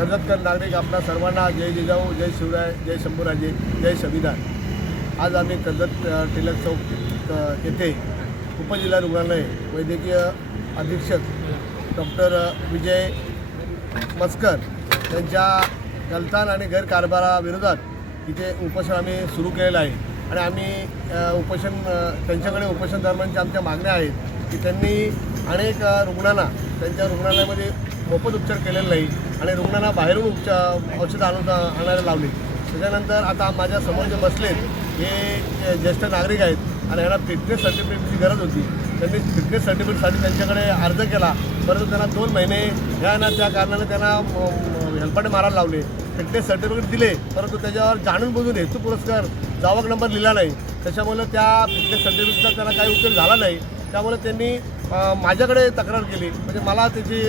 कर्जतकर नागरिक आपल्या सर्वांना जय जिजाऊ, जय शिवराय, जय शंभूराजे, जय संविधान। आज आम्ही कर्जत टिळक चौक येथे उपजिल्हा रुग्णालय वैद्यकीय अधीक्षक डॉक्टर विजय मस्कर यांच्या गलथान आणि गैरकारभाराविरोधात इथे उपोषण आम्ही सुरू केलेलं आहे। आणि आम्ही उपोषण त्यांच्याकडे उपोषण दरम्यानच्या आमच्या मागण्या आहेत की त्यांनी अनेक रुग्णांना त्यांच्या रुग्णालयामध्ये मोफत उपचार केलेले नाही आणि रुग्णांना बाहेरून औषधं आणायला लावली। त्याच्यानंतर आता माझ्या समोर जे बसलेत हे ज्येष्ठ नागरिक आहेत आणि यांना फिटनेस सर्टिफिकेटची गरज होती। त्यांनी फिटनेस सर्टिफिकेटसाठी त्यांच्याकडे अर्ज केला, परंतु त्यांना 2 महिने ह्या ना त्या कारणाने त्यांना हेलपाटे मारायला लावले। फिटनेस सर्टिफिकेट दिले, परंतु त्याच्यावर जाणून बुजून हेतू पुरस्कार जावक नंबर लिहिला नाही। त्याच्यामुळे त्या फिटनेस सर्टिफिकेटचा त्यांना काही उपयोग झाला नाही। त्यामुळे त्यांनी माझ्याकडे तक्रार केली, म्हणजे मला त्याची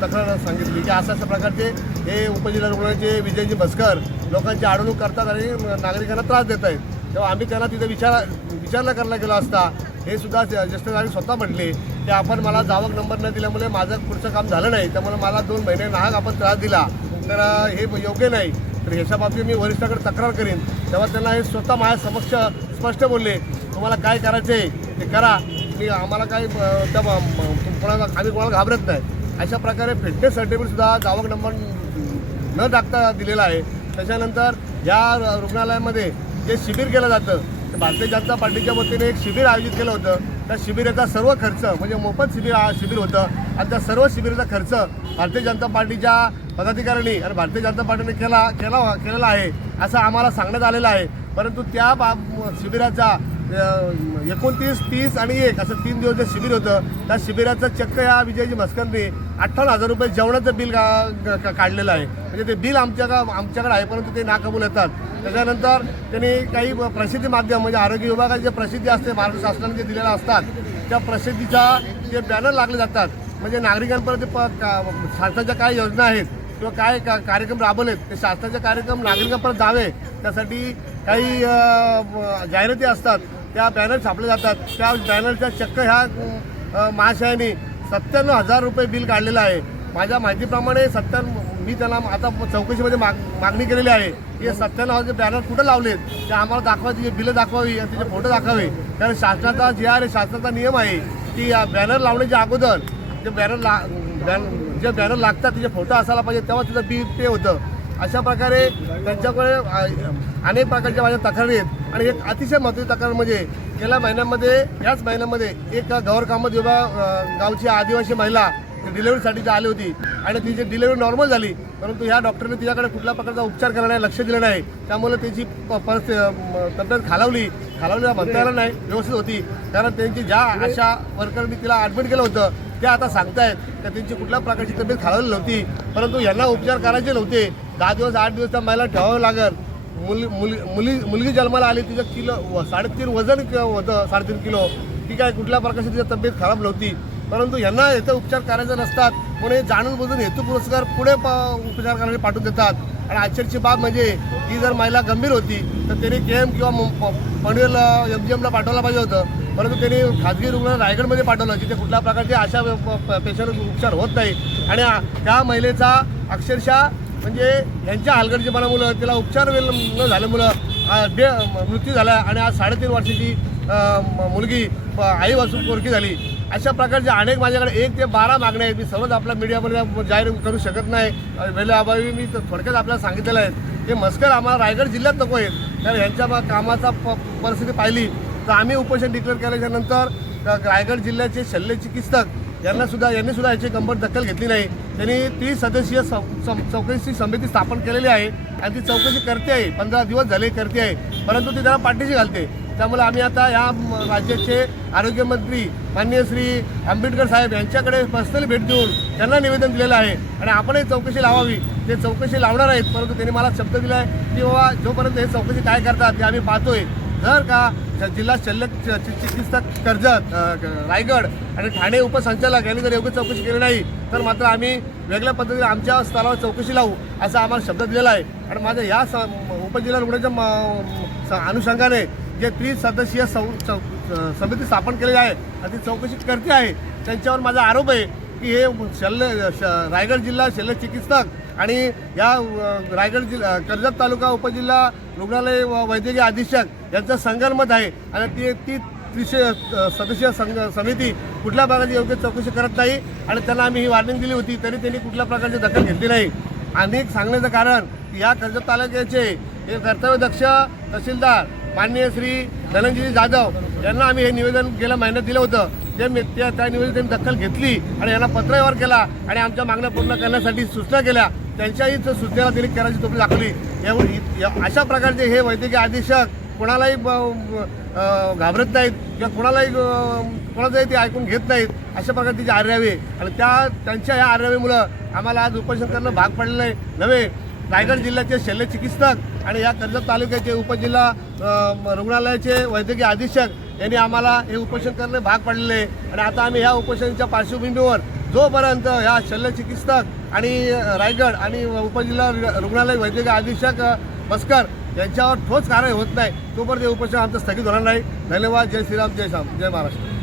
तक्रार सांगितली की अशा प्रकारचे हे उपजिल्हा रुग्णालयाचे विजयजी मस्कर लोकांची अडवणूक करतात आणि नागरिकांना त्रास देत आहेत। तेव्हा आम्ही त्यांना तिथे विचारणा करायला गेलो असता हे सुद्धा ज्येष्ठ नागरिक स्वतः म्हटले की आपण मला जावक नंबर न दिल्यामुळे माझं पुढचं काम झालं नाही, त्यामुळे मला 2 महिने नाहक आपण त्रास दिला, तर हे योग्य नाही। तर ह्याच्या बाबतीत मी वरिष्ठाकडे तक्रार करीन। तेव्हा त्यांना हे स्वतः माझ्या समक्ष स्पष्ट बोलले, तुम्हाला काय करायचं आहे ते करा, मी आम्हाला काही आम्ही कोणाला घाबरत नाही। अशा प्रकारे फिटनेस सर्टिफिकेटसुद्धा जावक नंबर न टाकता दिलेला आहे। त्याच्यानंतर या रुग्णालयामध्ये जे शिबिर केलं जातं, भारतीय जनता पार्टीच्या वतीने एक शिबिर आयोजित केलं होतं। त्या शिबिराचा सर्व खर्च म्हणजे मोफत शिबिर होतं आणि त्या सर्व शिबिराचा खर्च भारतीय जनता पार्टीच्या पदाधिकाऱ्यांनी आणि भारतीय जनता पार्टीने केलेला आहे असं आम्हाला सांगण्यात आलेलं आहे। परंतु त्या शिबिराचा 29, 30 आणि 1 असं 3 दिवस जे शिबिर होतं, त्या शिबिराचं चक्क या विजयजी मस्करने 58,000 रुपये जेवणाचं बिल काढलेलं आहे। म्हणजे ते बिल आमच्याकडे आहे, परंतु ते नाकबूल येतात। त्याच्यानंतर त्यांनी काही प्रसिद्धी माध्यम म्हणजे आरोग्य विभागाची जे प्रसिद्धी असते महाराष्ट्र शासनाने जे दिलेल्या असतात, त्या प्रसिद्धीचा जे बॅनर लागले जातात, म्हणजे नागरिकांपर्यंत शासनाच्या काय योजना आहेत किंवा काय कार्यक्रम राबवलेत ते शासनाचे कार्यक्रम नागरिकांपर्यंत जावे त्यासाठी काही जाहिराती असतात, त्या बॅनर छापले जातात। त्या बॅनरच्या चक्क ह्या महाशयाने 97,000 रुपये बिल काढलेलं आहे। माझ्या माहितीप्रमाणे मी त्यांना आता चौकशीमध्ये मागणी केलेली आहे की 97,000 बॅनर कुठं लावलेत ते आम्हाला दाखवा, तिचे बिलं दाखवावी आणि तिचे फोटो दाखवावे। कारण शासनाचा GR आहे, शासनाचा नियम आहे की बॅनर लावण्याच्या अगोदर जे बॅनर लागतात तिचे फोटो असायला पाहिजे, तेव्हा तिचं बिल पे होतं। अशा प्रकारे त्यांच्याकडे अनेक प्रकारच्या माझ्या तक्रारी आहेत। आणि एक अतिशय महत्त्वाची तक्रार म्हणजे याच महिन्यामध्ये एक गौरकामत गावची आदिवासी महिला डिलिव्हरीसाठी आली होती आणि तिची डिलिव्हरी नॉर्मल झाली, परंतु ह्या डॉक्टरने तिच्याकडे कुठल्या प्रकारचा उपचार केला नाही, लक्ष दिलं नाही। त्यामुळे त्याची तब्येत खालावली म्हणता येणार नाही, व्यवस्थित होती। कारण त्यांची ज्या अशा वर्करनी तिला ॲडमिट केलं होतं ते आता सांगतायत की त्यांची कुठल्या प्रकारची तब्येत खालावली नव्हती, परंतु यांना उपचार करायचे नव्हते। 10 दिवस 8 दिवस त्या महिला ठेवावं लागेल। मुलगी जन्माला आली, तिचं 3.5 वजन होतं, 3.5 किलो। ती काय कुठल्या प्रकारची तिची तब्येत खराब नव्हती, परंतु यांना याचा उपचार करायचा नसतात म्हणून जाणून बुजून हेतू पुरस्कार पुढे उपचार करण्यासाठी पाठवून देतात। आणि आश्चर्याची बाब म्हणजे ही जर महिला गंभीर होती तर त्यांनी KM किंवा पनवेल MGMला पाठवलं पाहिजे होतं, परंतु त्यांनी खाजगी रुग्णालय रायगडमध्ये पाठवलं जिथे कुठल्या प्रकारचे अशा पेशंट उपचार होत नाही। आणि त्या महिलेचा अक्षरशः म्हणजे यांच्या हलगर्जीपणामुळं तिला उपचार न झाल्यामुळं मृत्यू झाला आणि आज 3.5 वर्षाची मुलगी आई वाचून पोरकी झाली। अशा प्रकारचे अनेक माझ्याकडे 1 ते 12 मागण्या आहेत। मी सर्वच आपल्या मीडियामध्ये जाहीर करू शकत नाही, वेळेअभावी मी थोडक्यात आपल्याला सांगितलेलं आहे। हे मस्कर आम्हाला रायगड जिल्ह्यात नको आहेत, तर यांच्या कामाचा परिस्थिती पाहिली तर आम्ही उपोषण डिक्लेअर केल्याच्यानंतर रायगड जिल्ह्याचे शल्य चिकित्सक यांनी सुद्धा याची गंभीर दखल घेतली नाही। त्यांनी 30 सदस्यीय चौकशी समिती स्थापन केलेली आहे आणि ती चौकशी करते आहे, 15 दिवस झाले करते आहे, परंतु ती त्याला पाठीशी घालते। त्यामुळे आम्ही आता या राज्याचे आरोग्यमंत्री माननीय श्री आंबेडकर साहेब यांच्याकडे पर्सनली भेट देऊन त्यांना निवेदन दिलेलं आहे आणि आपणही चौकशी लावावी। ते चौकशी लावणार आहेत, परंतु त्यांनी मला शब्द दिला आहे की बाबा जोपर्यंत हे चौकशी काय करतात ते आम्ही पाहतोय। जर का जिल्हा शल्य चिकित्सक कर्जत, रायगड आणि ठाणे उपसंचालक यांनी जर योग्य चौकशी केली नाही तर मात्र आम्ही वेगळ्या पद्धतीने आमच्या स्तरावर चौकशी लावू असा आम्हाला शब्द दिलेला आहे। आणि माझ्या या उपजिल्हा रुग्णाच्या अनुषंगाने जे 30 सदस्यीय समिती स्थापन केलेली आहे आणि ती चौकशी करते आहे, त्यांच्यावर माझा आरोप आहे की हे रायगड जिल्हा शल्य चिकित्सक आणि या रायगड जिल्हा कर्जत तालुका उपजिल्हा रुग्णालय वैद्यकीय अधीक्षक यांचं संगनमत आहे आणि ती सदस्यीय समिती कुठल्या प्रकारची योग्य चौकशी करत नाही आणि त्यांना आम्ही ही वॉर्निंग दिली होती तरी त्यांनी कुठल्या प्रकारची दखल घेतली नाही. आणि सांगण्याचं कारण की या कर्जत तालुक्याचे हे कर्तव्यदक्ष तहसीलदार माननीय श्री धनंजय जाधव यांना आम्ही हे निवेदन गेल्या महिन्यात दिलं होतं. त्या निवेदन त्यांनी दखल घेतली आणि यांना पत्रव्यवहार केला आणि आमच्या मागण्या पूर्ण करण्यासाठी सूचना केल्या. त्यांच्याही सूचनेला त्यांनी करायची तोपी दाखवली. अशा प्रकारचे हे वैद्यकीय अधीक्षक कोणालाही घाबरत नाहीत किंवा कोणाचंही ते ऐकून घेत नाहीत. अशा प्रकारचे जे आर्यावे आणि त्यांच्या या आर्यावेमुळं आम्हाला आज उपोषण करणं भाग पडलेलं आहे नव्हे. रायगड जिल्ह्याचे शल्य चिकित्सक आणि या कर्जत तालुक्याचे उपजिल्हा रुग्णालयाचे वैद्यकीय अधीक्षक यांनी आम्हाला हे उपोषण करणे भाग पडलेले आहे. आणि आता आम्ही ह्या उपोषणाच्या पार्श्वभूमीवर जोपर्यंत ह्या शल्य चिकित्सक आणि रायगड आणि उपजिल्हा रुग्णालय वैद्यकीय अधीक्षक बसकर यांच्यावर ठोस कारवाई होत नाही तोपर्यंत हे उपोषण आमचं स्थगित होणार नाही. धन्यवाद. जय श्रीराम, जय महाराष्ट्र.